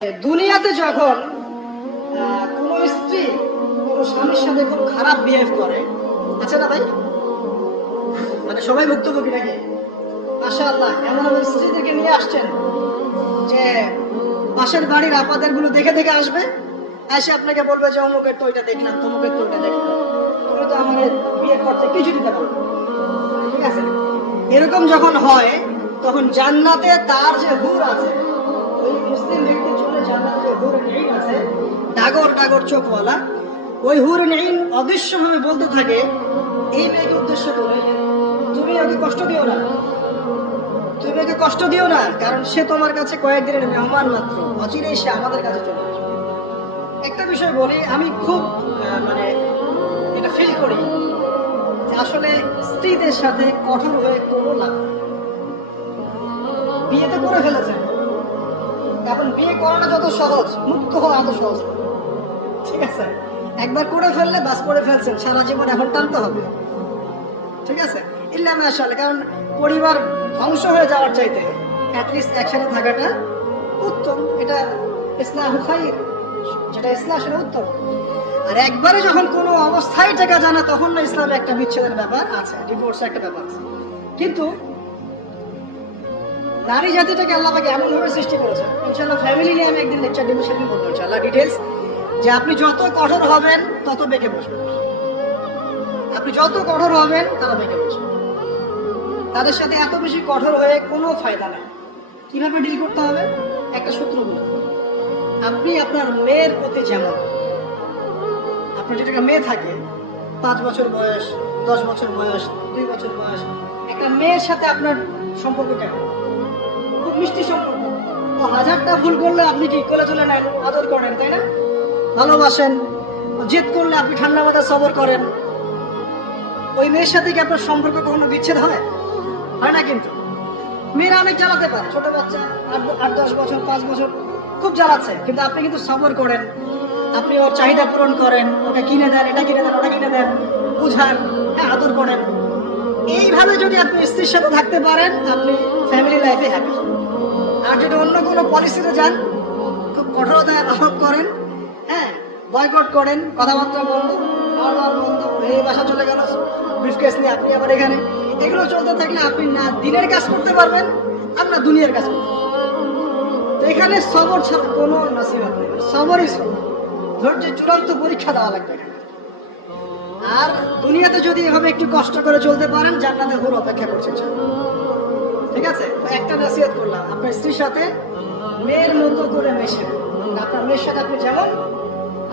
দুনিয়াতে যখন কোনো স্ত্রী কোনো স্বামীর সাথে খুব খারাপ বিহেভ করে, আছে না ভাই? মানে সবাই ভুক্তভোগী নাকি? মাশাআল্লাহ, এমন এমন স্ত্রীদেরকে নিয়ে আসছেন যে পাশের বাড়ির আপাদের গুলো দেখে দেখে আসবে, এসে আপনাকে বলবে যে অমুকের তো ওইটা দেখলাম, তমুকের তো ওইটা দেখলাম, তুমি তো আমাকে বিয়ে করতে কিছু দিতে পারো। ঠিক আছে, এরকম যখন হয় তখন জান্নাতে তার যে হুর আছে, ওই মুসলিম ব্যক্তির জন্য জান্নাতে যে হুর নেইন আছে, ডাগর ডাগর চোখওয়ালা, ওই হুর নেইন অদৃশ্যভাবে বলতে থাকে এই মেয়েকে উদ্দেশ্য করে, তুমি ওকে কষ্ট দিও না, তুমি ওকে কষ্ট দিও না, কারণ সে তোমার কাছে কয়েকদিনের মেহমান মাত্র, অচিরেই সে আমাদের কাছে চলে আসবে। একটা বিষয় বলি, আমি খুব মানে এটা ফিল করি যে আসলে স্ত্রীদের সাথে কঠোর হয়ে কোনো লাভ নেই। বিয়ে তো করে ফেলেছেন, এখন বিয়ে করানো যত সহজ, মুক্ত হওয়া এত সহজ না। ঠিক আছে, একবার করে ফেললে বাস করে ফেলছেন, সারা জীবন এখন টানতে হবে। ঠিক আছে, ইল্লা মাশাআল্লাহ, কারণ পরিবার ধ্বংস হয়ে যাওয়ার চাইতে অ্যাটলিস্ট একসাথে থাকাটা উত্তম। এটা ইসলাম খাইর, যেটা ইসলাম সেটা উত্তম। আর একবারে যখন কোনো অবস্থায় টাকা জানা, তখন না ইসলামে একটা বিচ্ছেদের ব্যাপার আছে, ডিভোর্স একটা ব্যাপার আছে। কিন্তু নারী জাতিটাকে আল্লাহ পাক এমন ভাবে সৃষ্টি করেছেন, ইনশাআল্লাহ ফ্যামিলি নিয়ে আমি একদিন লেকচার দিব, সেদিন বলবো ইনশাআল্লাহ ডিটেইলস, যে আপনি যত কঠোর হবেন তত বেঁকে বসবেন, আপনি যত কঠোর হবেন তারা বেঁকে বসবেন। তাদের সাথে এত বেশি কঠোর হয়ে কোনো ফায়দা নাই। কিভাবে ডিল করতে হবে? একটা সূত্র বলুন, আপনি আপনার মেয়ের প্রতি যেমন, আপনার যেটা মেয়ে থাকে 5 বছর বয়স, 10 বছর বয়স, 2 বছর বয়স, একটা মেয়ের সাথে আপনার সম্পর্ক কেমন? খুব মিষ্টি সম্পর্ক। ও হাজারটা ভুল করলে আপনি কি কোলে তুলে নেন, আদর করেন, তাই না? ভালোবাসেন। জেদ করলে আপনি ঠান্ডা মাথায় সবর করেন। ওই মেয়ের সাথে কি আপনার সম্পর্ক কখনো বিচ্ছেদ হয়? হয় না। কিন্তু মেয়েরা অনেক জ্বালাতে পারে, ছোট বাচ্চা 8-10 বছর, 5 বছর খুব জ্বালাচ্ছে, কিন্তু আপনি কিন্তু সবর করেন, আপনি ওর চাহিদা পূরণ করেন, ওকে কিনে দেন, এটা কিনে দেন, ওটা কিনে দেন, বুঝান, হ্যাঁ আদর করেন। এইভাবে যদি আপনি স্ত্রীর সাথে থাকতে পারেন, আপনি ফ্যামিলি লাইফে হ্যাপি। আর যদি অন্য কোনো পলিসিতে যান, খুব কঠোরতায় আরোপ করেন, হ্যাঁ বয়কট করেন, কথাবার্তা বন্ধ, খাওয়া দাওয়া বন্ধ, এই বাসা চলে গেল ব্রিফকেস নিয়ে, আপনি আবার এখানে, এগুলো চলতে থাকলে আপনি না দিনের কাজ করতে পারবেন আর না দুনিয়ার কাজ করতে পারবেন। তো এখানে সবর ছাড়া কোনো নসিহত নেই, সবরই সবর, ধৈর্যের চূড়ান্ত পরীক্ষা দেওয়া লাগবে এখানে। আর দুনিয়াতে যদি এভাবে একটু কষ্ট করে চলতে পারেন, জান্নাতে হুর অপেক্ষা করছে। ঠিক আছে, তো একটা নসিহত করলাম, আপনার স্ত্রীর সাথে মেয়ের মতো করে মেশেন। আপনার মেয়ের সাথে আপনি যেমন,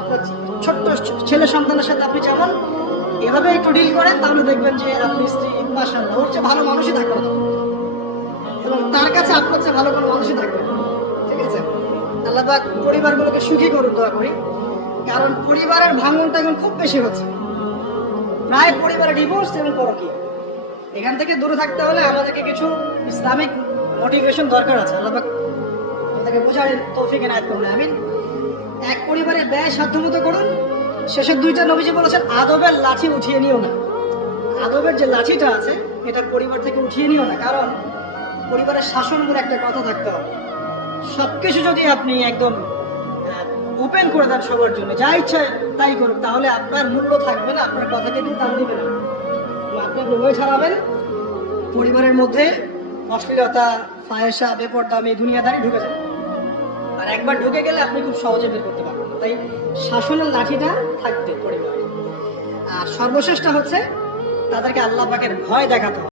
আপনার ছোট্ট ছেলে সন্তানের সাথে আপনি যেমন, এভাবে একটু ডিল করেন, তাহলে দেখবেন যে আপনি স্ত্রী মাশাআল্লাহ ওর চেয়ে ভালো মানুষই থাকবে না, এবং তার কাছে আপনার চেয়ে ভালো কোনো মানুষই থাকবে না। ঠিক আছে, আল্লাহ পাক পরিবারগুলোকে সুখী করুন, দোয়া করি। কারণ পরিবারের ভাঙনটা এখন খুব বেশি হচ্ছে, প্রায় পরিবারে ডিভোর্স এবং পরকীয়া। এখান থেকে দূরে থাকতে হলে আমাদেরকে কিছু ইসলামিক মোটিভেশন দরকার আছে। আল্লাহ পাক আমাদেরকে বোঝার তৌফিক এনায়েত করুন, আমিন। এক পরিবারের ব্যয় সাধ্যমতো করুন। শেষের 2টা নবীজি বলেছেন, আদবের লাঠি উঠিয়ে নিও না। আদবের যে লাঠিটা আছে, এটা পরিবার থেকে উঠিয়ে নিও না, কারণ পরিবারের শাসন বলে একটা কথা থাকতে হবে। সবকিছু যদি আপনি একদম ওপেন করে দেন সবার জন্য, যা ইচ্ছা তাই করুন, তাহলে আপনার মূল্য থাকবে না, আপনার কথাকে কেউ দাম দিবে না। আপনি বই ছাড়াবেন, পরিবারের মধ্যে অশ্লীলতা, ফাহেসা, বেপরদামি, দুনিয়াদারি ঢুকে যাবে। আর একবার ঢুকে গেলে আপনি খুব সহজে বের করতে পারবেন। তাই শাসনের লাঠিটা থাকবে পরিবারে। আর সর্বশেষটা হচ্ছে তাদেরকে আল্লাহ পাকের ভয় দেখাতে হবে।